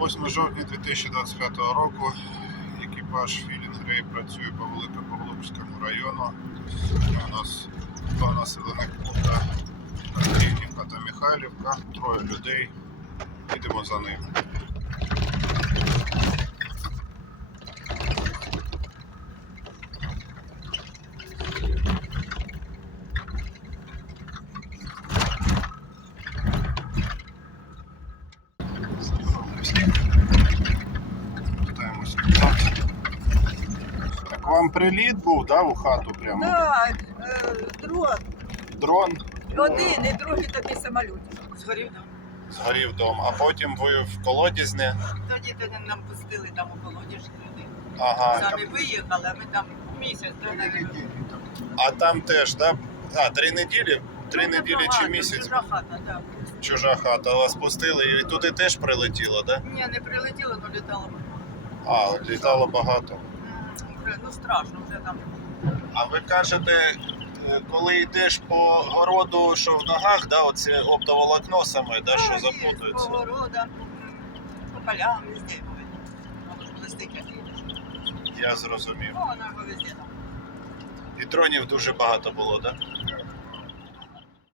8 жовтня 2025 року екіпаж Філінгрей працює по Великопавловському району. У нас два населених пункта Андріївка та Михайлівка, троє людей. Йдемо за ними. Питаємось. Так вам приліт був, да, у хату прямо? Так, е, дрон. Дрон Один і другий такий самоліт. Згорів. згорів дом, а потім ви в колодязні. Тоді нам пустили там у колодіж люди. Ага. Самі виїхали, а ми там місяць до А там теж, да? А, три неділі? Три неділі чи місяць? Чужа хата, так. Чужа хата вас пустили і туди теж прилетіло, да? Ні, не прилетіло, але літало. А, літало багато. Ну страшно вже там. А ви кажете, е, коли йдеш по городу, що в ногах, да, оце оптоволокно саме, да, що запутується? По городам, по полям, везде їдеш. Я зрозумів. Ну, воно везде. І дронів дуже багато було, да?